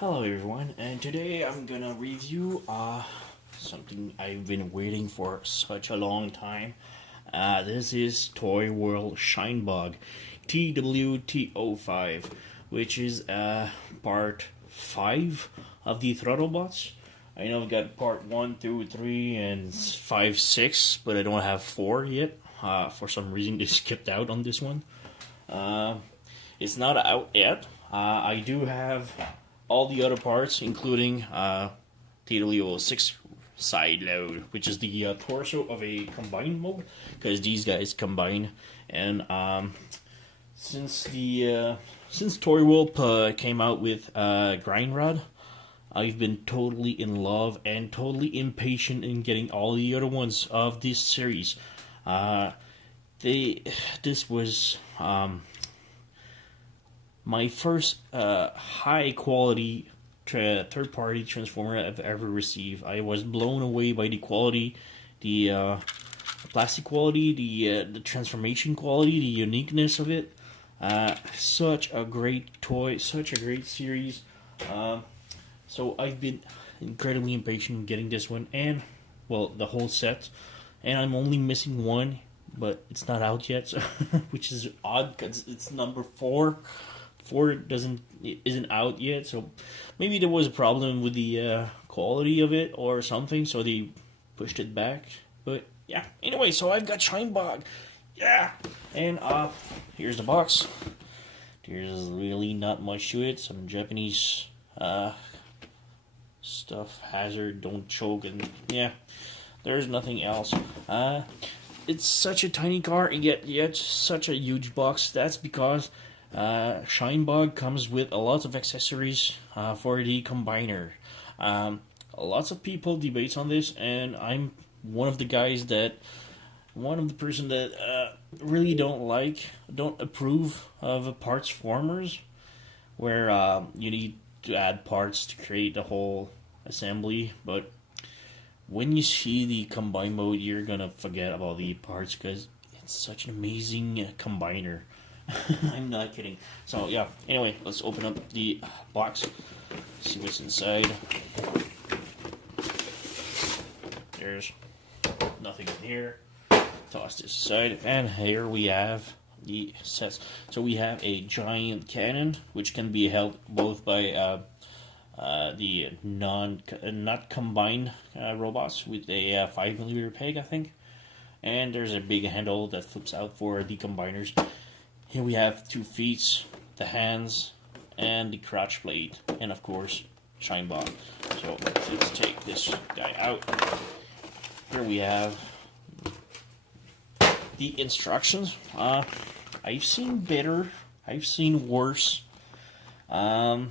Hello everyone, and today I'm gonna review something I've been waiting for such a long time. This is Toyworld Shinebug TWT05, which is part 5 of the Throttlebots. I know I've got part 1, 2, 3, and 5, 6, but I don't have 4 yet. For some reason they skipped out on this one. It's not out yet. I do have all the other parts, including TW06 side load, which is the torso of a combined mode, because these guys combine. And since Toyworld came out with Grind Rod, I've been totally in love and totally impatient in getting all the other ones of this series. This was my first high quality third party transformer I've ever received. I was blown away by the quality, the plastic quality, the transformation quality, the uniqueness of it. Such a great toy, such a great series. So I've been incredibly impatient getting this one and, well, the whole set. And I'm only missing one, but it's not out yet, so which is odd because it's number 4. 4 isn't out yet, so maybe there was a problem with the quality of it or something, so they pushed it back. But yeah, anyway, so I've got Shinebug, yeah, and here's the box. There's really not much to it. Some Japanese stuff, hazard, don't choke, and yeah, there's nothing else. It's such a tiny car, and yet such a huge box. That's because Shinebug comes with a lot of accessories for the combiner. Lots of people debates on this, and I'm one of the person that really don't approve of parts formers, where you need to add parts to create the whole assembly. But when you see the combine mode, you're gonna forget about the parts because it's such an amazing combiner. I'm not kidding. So yeah, anyway, let's open up the box, see what's inside. There's nothing in here. Toss this aside, and here we have the sets. So we have a giant cannon, which can be held both by the not combined robots with a 5mm peg, I think. And there's a big handle that flips out for the combiners. Here we have 2 feet, the hands, and the crotch plate, and of course, Shinebug. So let's take this guy out. Here we have the instructions. I've seen better, I've seen worse. They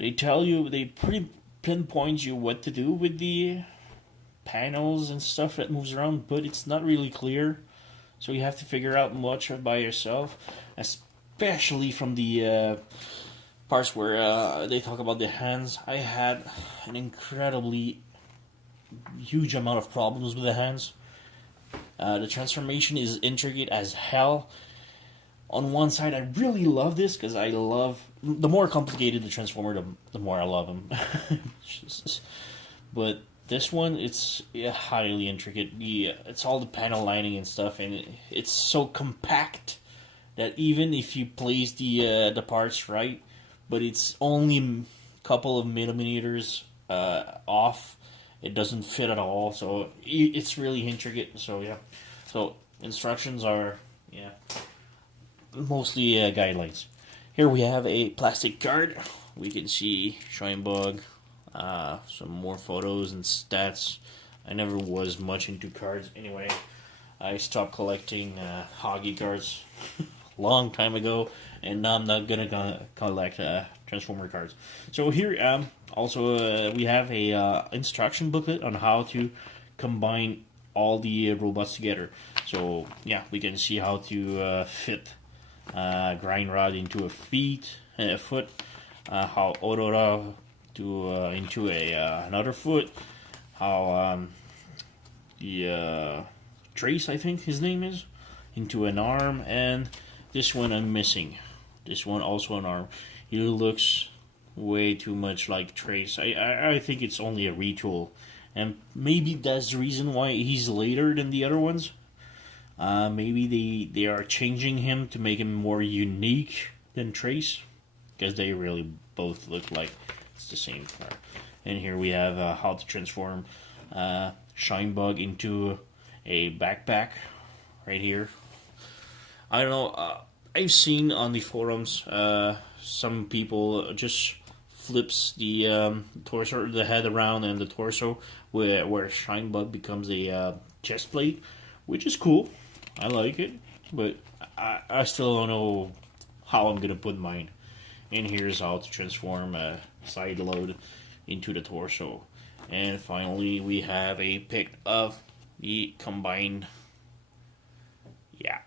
pretty pinpoint you what to do with the panels and stuff that moves around, but it's not really clear. So you have to figure out much by yourself, especially from the parts where they talk about the hands. I had an incredibly huge amount of problems with the hands. The transformation is intricate as hell. On one side, I really love this because I love... The more complicated the transformer, the more I love him. But this one, it's highly intricate. It's all the panel lining and stuff, and it's so compact that even if you place the parts right, but it's only a couple of millimeters off, it doesn't fit at all. So it's really intricate. So yeah, so instructions are mostly guidelines. Here we have a plastic card. We can see Shinebug. Some more photos and stats. I never was much into cards anyway. I stopped collecting Hoggy cards long time ago, and now I'm not gonna collect Transformer cards. So here also we have a instruction booklet on how to combine all the robots together. So yeah, we can see how to fit Grind Rod into a foot, how Aurora into another foot, how the Trace, I think his name is, into an arm, and this one I'm missing. This one also an arm. He looks way too much like Trace. I think it's only a retool, and maybe that's the reason why he's later than the other ones. Maybe they are changing him to make him more unique than Trace, because they really both look like it's the same car. And here we have how to transform Shinebug into a backpack right here. I don't know. I've seen on the forums some people just flips the torso, the head around, and the torso where Shinebug becomes a chest plate, which is cool. I like it, but I still don't know how I'm gonna put mine. And here's how to transform a side load into the torso. And finally, we have a pic of the combined. Yeah,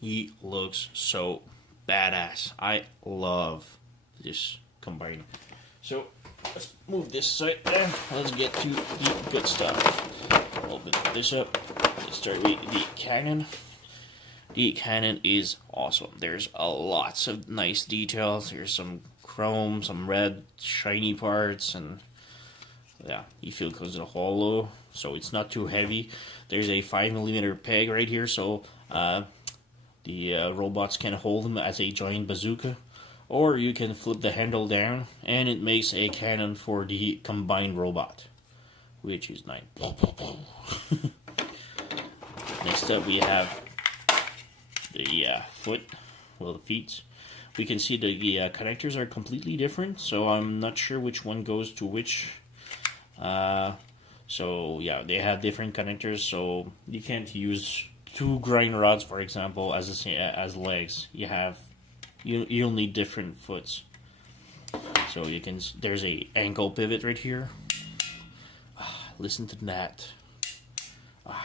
he looks so badass. I love this combined. So let's move this aside there. Let's get to the good stuff. Open this up. Let's start with the cannon. The cannon is awesome. There's lots of nice details. Here's some chrome, some red shiny parts, and yeah, you feel it goes hollow, so it's not too heavy. There's a 5mm peg right here, so the robots can hold them as a giant bazooka, or you can flip the handle down, and it makes a cannon for the combined robot, which is nice. Next up, we have the foot, well, the feet. We can see the connectors are completely different, so I'm not sure which one goes to which. So yeah, they have different connectors, so you can't use 2 grind rods, for example, as legs. You'll need different foots. So you can, there's a ankle pivot right here. Listen to that.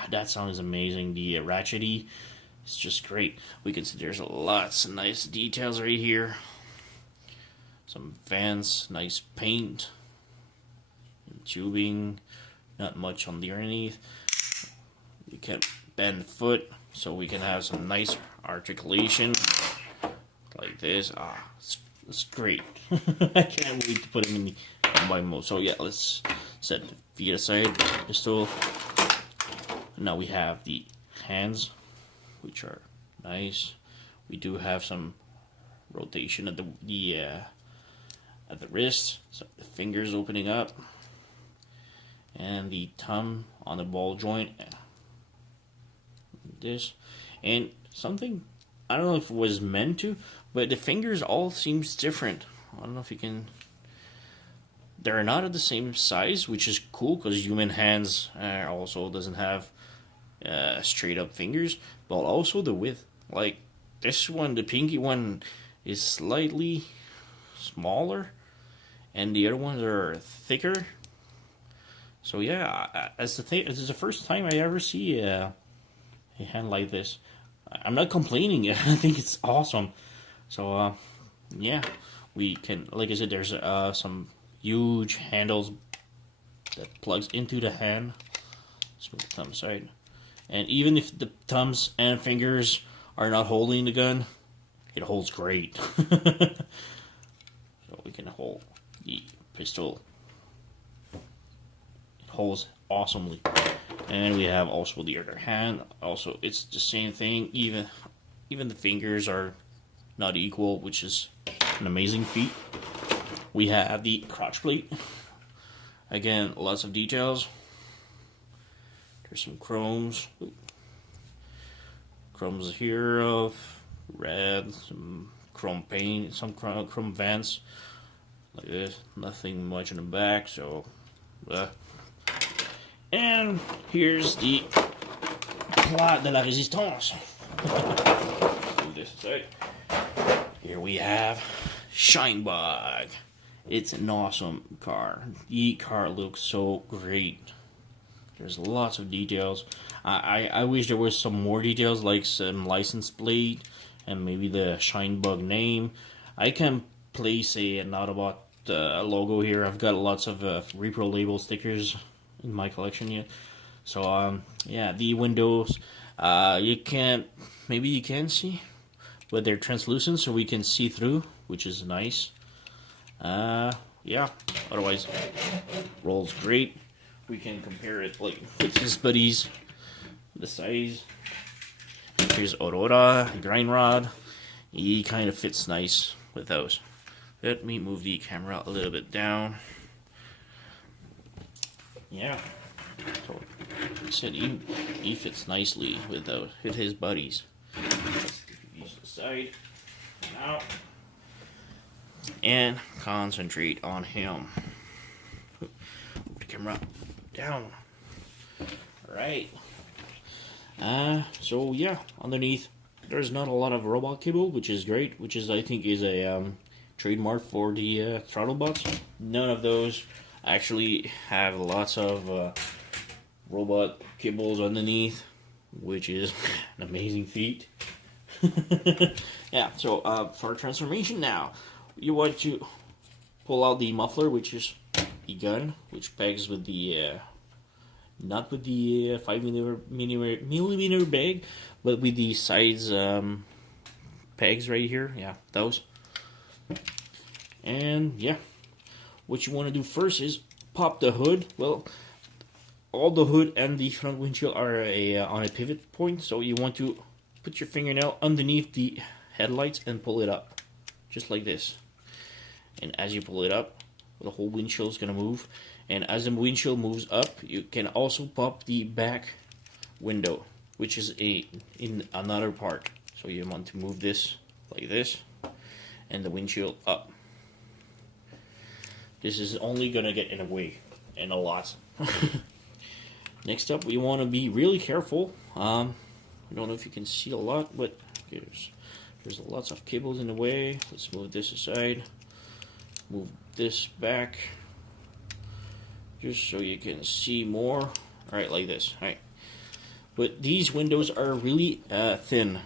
That sound is amazing. The ratchety, it's just great. We can see there's lots of nice details right here. Some vents, nice paint, and tubing. Not much on the underneath. You can bend the foot, so we can have some nice articulation like this. It's great. I can't wait to put them in the combine mode. So yeah, let's set the feet aside. Pistol. Now we have the hands, which are nice. We do have some rotation at the wrist, so the fingers opening up, and the thumb on the ball joint. This, and something, I don't know if it was meant to, but the fingers all seems different. I don't know if you can. They're not at the same size, which is cool because human hands also doesn't have straight up fingers, but also the width. Like this one, the pinky one is slightly smaller, and the other ones are thicker. So yeah, it's the first time I ever see a hand like this. I'm not complaining. I think it's awesome. So yeah, we can, like I said, there's some huge handles that plugs into the hand. Let's move the thumb side. And even if the thumbs and fingers are not holding the gun, it holds great. So we can hold the pistol. It holds awesomely. And we have also the other hand. Also, it's the same thing. Even the fingers are not equal, which is an amazing feat. We have the crotch plate. Again, lots of details. There's some chromes. Chromes here of red, some chrome paint, some chrome vents. Like this. Nothing much in the back, so. And here's the Plat de la Résistance. Move this aside. Here we have Shinebug. It's an awesome car. The car looks so great. There's lots of details. I wish there was some more details, like some license plate and maybe the Shinebug name. I can place an Autobot logo here. I've got lots of repro label stickers in my collection yet. So yeah, the windows, maybe you can see, but they're translucent, so we can see through which is nice. Yeah, otherwise rolls great. We can compare it like with his buddies, the size. Here's Aurora, grind rod. He kind of fits nice with those. Let me move the camera a little bit down. Yeah, so I said he fits nicely with those, with his buddies. Let's use the side now and concentrate on him. Move the camera down. All right. So yeah, underneath there's not a lot of robot cable, which is great. Which is I think is a trademark for the throttle bots. None of those actually have lots of robot cables underneath, which is an amazing feat. Yeah, so for transformation now, you want to pull out the muffler, which is the gun, which pegs with the not with the 5mm bag, but with the sides pegs right here. Yeah, those. And yeah, what you want to do first is pop the hood. Well, all the hood and the front windshield are on a pivot point, so you want to put your fingernail underneath the headlights and pull it up, just like this. And as you pull it up, the whole windshield is going to move. And as the windshield moves up, you can also pop the back window, which is in another part. So you want to move this like this, and the windshield up. This is only going to get in the way, and a lot. Next up, we want to be really careful. I don't know if you can see a lot, but there's lots of cables in the way. Let's move this aside. Move this back, just so you can see more. Alright, like this. Alright. But these windows are really thin.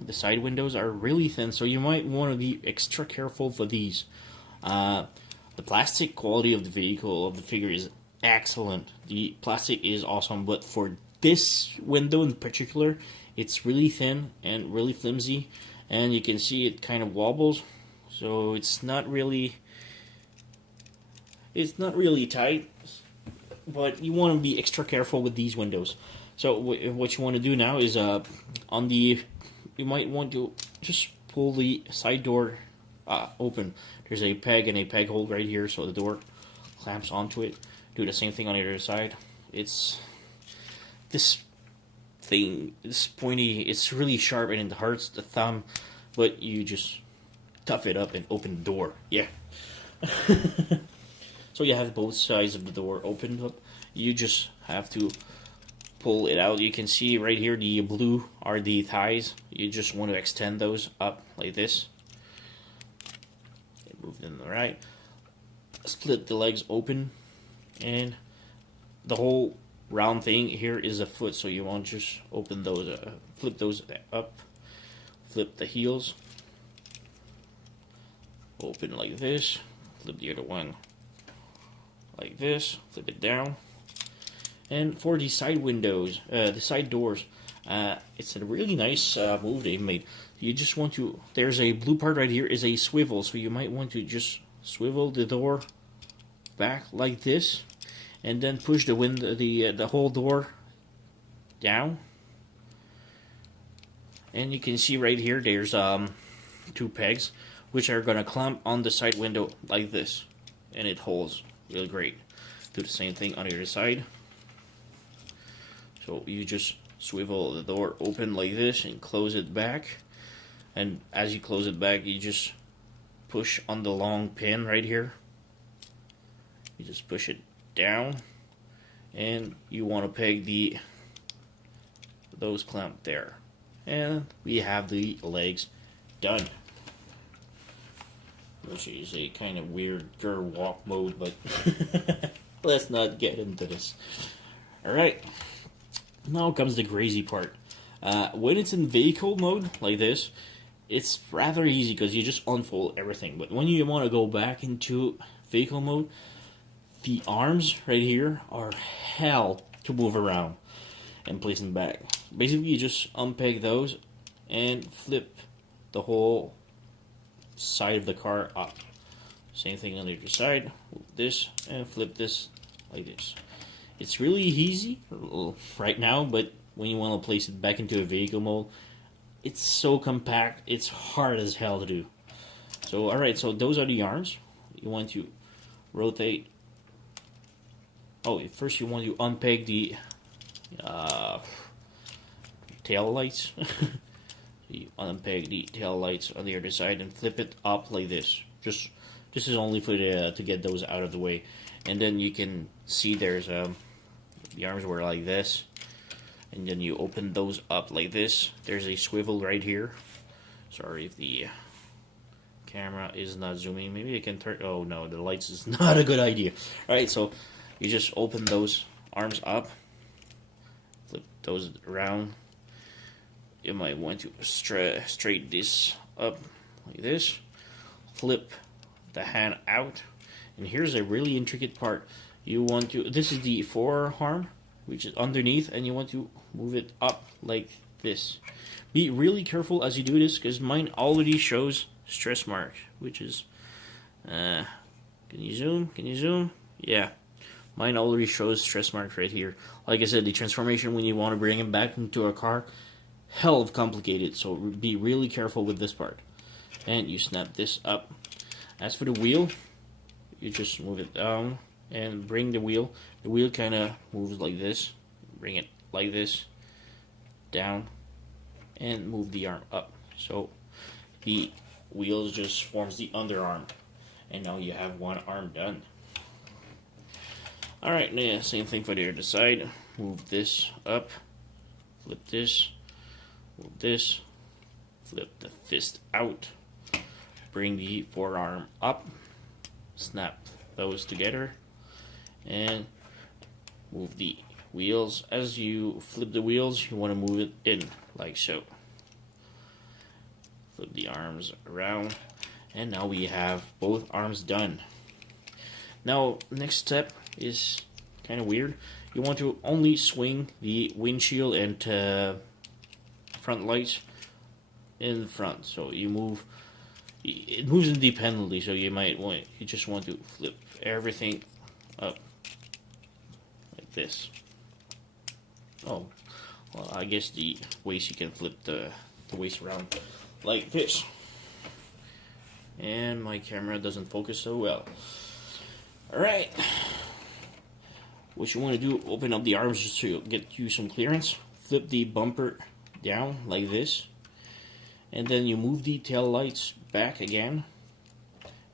The side windows are really thin, so you might want to be extra careful for these. The plastic quality of the vehicle, of the figure, is excellent. The plastic is awesome, but for this window in particular, it's really thin and really flimsy, and you can see it kind of wobbles. So it's not really tight, but you want to be extra careful with these windows. So what you want to do now is you might want to just pull the side door open. There's a peg and a peg hole right here, so the door clamps onto it. Do the same thing on the other side. It's this pointy. It's really sharp and it hurts the thumb, but you just tough it up and open the door. Yeah. So you have both sides of the door opened up. You just have to pull it out. You can see right here the blue are the thighs. You just want to extend those up like this. Move them to the right. Split the legs open, and the whole round thing here is a foot. So you want to just open those, flip those up, flip the heels. Open like this, flip the other one like this, flip it down. And for the side windows, the side doors, it's a really nice move they made. You just want to, there's a blue part right here is a swivel, so you might want to just swivel the door back like this, and then push the window, the whole door down. And you can see right here there's two pegs, which are going to clamp on the side window like this, and it holds really great. Do the same thing on the other side. So you just swivel the door open like this and close it back, and as you close it back, you just push on the long pin right here. You just push it down, and you want to peg those clamp there, and we have the legs done. Which is a kind of weird girl walk mode, but let's not get into this. Alright, now comes the crazy part. When it's in vehicle mode, like this, it's rather easy because you just unfold everything. But when you want to go back into vehicle mode, the arms right here are hell to move around and place them back. Basically, you just unpeg those and flip the whole side of the car up. Same thing on the other side. Move this and flip this like this. It's really easy right now, but when you want to place it back into a vehicle mode, it's so compact, it's hard as hell to do. So alright, so those are the arms. You want to rotate. Oh, first you want to unpeg the tail lights. You unpeg the tail lights on the other side and flip it up like this. This is only for to get those out of the way. And then you can see there's the arms were like this, and then you open those up like this. There's a swivel right here. Sorry if the camera is not zooming. Maybe I can turn. Oh no, the lights is not a good idea. Alright, so you just open those arms up, flip those around. You might want to straighten this up like this, flip the hand out, and here's a really intricate part. You want to, this is the forearm, which is underneath, and you want to move it up like this. Be really careful as you do this, because mine already shows stress mark, which is, can you zoom? Can you zoom? Yeah, mine already shows stress mark right here. Like I said, the transformation when you want to bring it back into a car, hell of complicated, so be really careful with this part. And you snap this up. As for the wheel, you just move it down and bring the wheel. The wheel kind of moves like this. Bring it like this, down, and move the arm up. So the wheels just forms the underarm, and now you have one arm done. Alright, now same thing for the other side. Move this up, flip this, move this, flip the fist out, bring the forearm up, snap those together, and move the wheels. As you flip the wheels, you want to move it in like so. Flip the arms around, and now we have both arms done. Now, next step is kind of weird. You want to only swing the windshield and front lights in front. So you move, it moves independently, so you just want to flip everything up like this. Oh, well, I guess the waist, you can flip the waist around like this. And my camera doesn't focus so well. Alright, what you want to do, open up the arms just to get you some clearance. Flip the bumper down like this, and then you move the tail lights back again,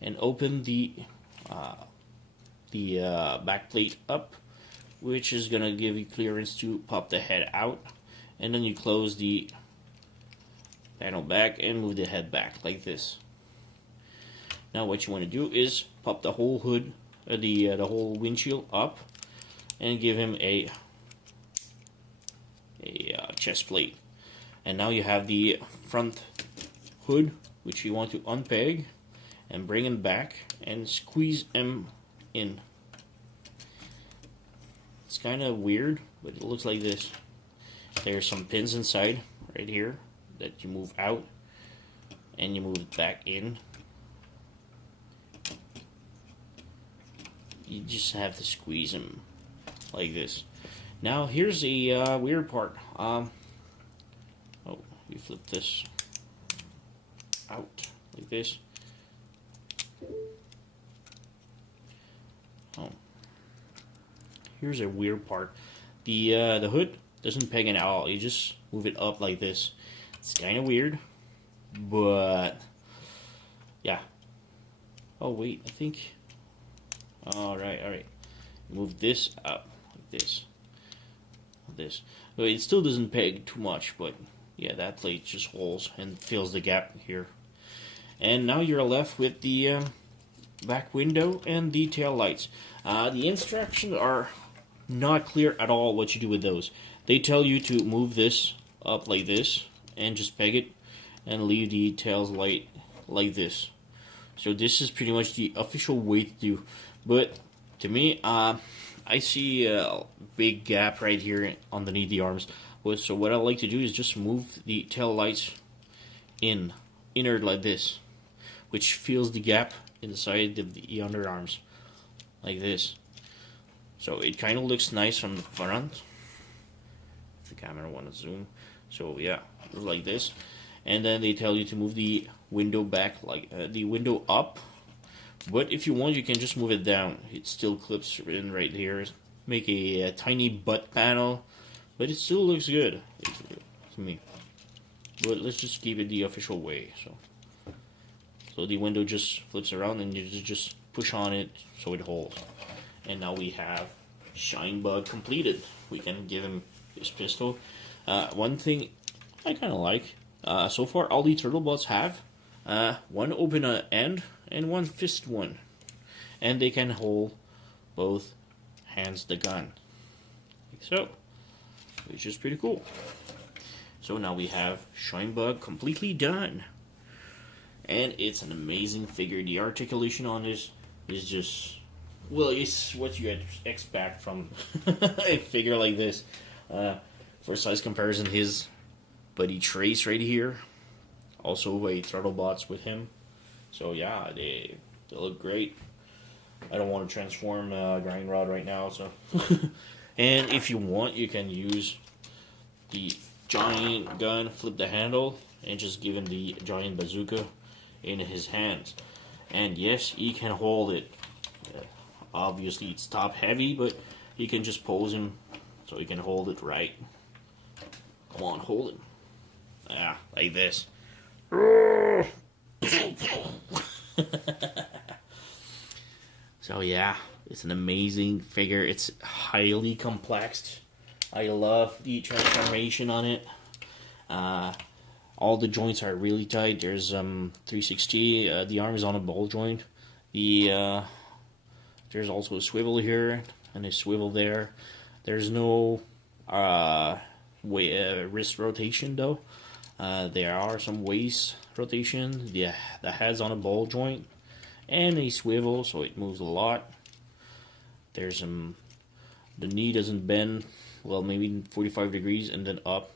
and open the back plate up, which is gonna give you clearance to pop the head out, and then you close the panel back and move the head back like this. Now what you want to do is pop the whole hood, the whole windshield up, and give him a chest plate. And now you have the front hood, which you want to unpeg and bring him back and squeeze him in. It's kind of weird, but it looks like this. There's some pins inside right here that you move out, and you move it back in. You just have to squeeze them like this. Now here's a weird part. Oh, you flip this out like this. Oh, here's a weird part. The hood doesn't peg in at all. You just move it up like this. It's kind of weird, but yeah. Oh wait, I think. Alright. Move this up like this. Well, it still doesn't peg too much, but yeah, that plate just holds and fills the gap here. And now you're left with the back window and the tail lights. The instructions are not clear at all what you do with those. They tell you to move this up like this and just peg it and leave the tails light like this. So this is pretty much the official way to do. But to me, I see a big gap right here underneath the arms. So what I like to do is just move the tail lights inner like this. which fills the gap inside the underarms, like this. So it kind of looks nice from the front. If the camera want to zoom. So yeah, like this. And then they tell you to move the window back, like the window up. But if you want, you can just move it down. It still clips in right here. Make a tiny butt panel, but it still looks good to me. But let's just keep it the official way. So the window just flips around, and you just push on it so it holds. And now we have Shinebug completed. We can give him his pistol. One thing I kind of like, so far all the turtle bots have one open end and one fist one. And they can hold both hands the gun. Like so. Which is pretty cool. So now we have Shinebug completely done. And it's an amazing figure. The articulation on this is just, well, it's what you expect from a figure like this. For size comparison, his buddy Trace right here, also a throttle bots with him. So yeah, they look great. I don't want to transform Grind Rod right now, so. And if you want, you can use the giant gun, flip the handle, and just give him the giant bazooka in his hands. And yes, he can hold it. Obviously, it's top heavy, but you can just pose him so he can hold it right. Come on, hold it. Yeah, like this. So yeah, it's an amazing figure. It's highly complex. I love the transformation on it. All the joints are really tight. There's 360. The arm is on a ball joint. There's also a swivel here and a swivel there. There's no wrist rotation though. There are some waist rotation. The head's on a ball joint and a swivel, so it moves a lot. There's the knee doesn't bend, well, maybe 45 degrees and then up.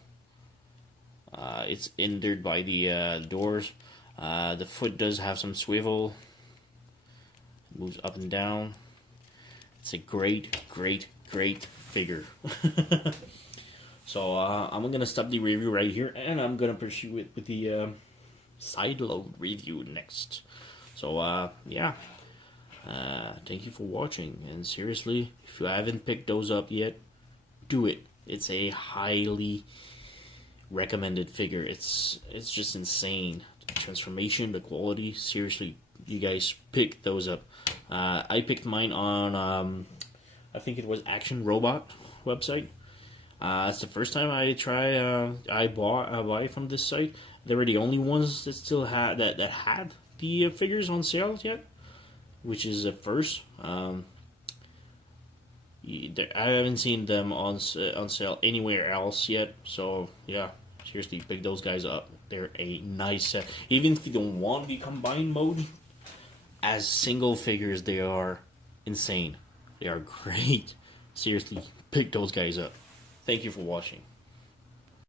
It's hindered by the doors. The foot does have some swivel. It moves up and down. It's a great figure. So I'm gonna stop the review right here, and I'm gonna pursue it with the side load review next. So yeah, thank you for watching, and seriously, if you haven't picked those up yet, do it. It's a highly recommended figure. It's just insane. The transformation, the quality, seriously, you guys pick those up. I picked mine on I think it was Action Robot website. It's the first time I buy from this site. They were the only ones that still had that had the figures on sale yet, which is a first. I haven't seen them on sale anywhere else yet. So yeah, seriously, pick those guys up. They're a nice set. Even if you don't want the combined mode, as single figures, they are insane. They are great. Seriously, pick those guys up. Thank you for watching.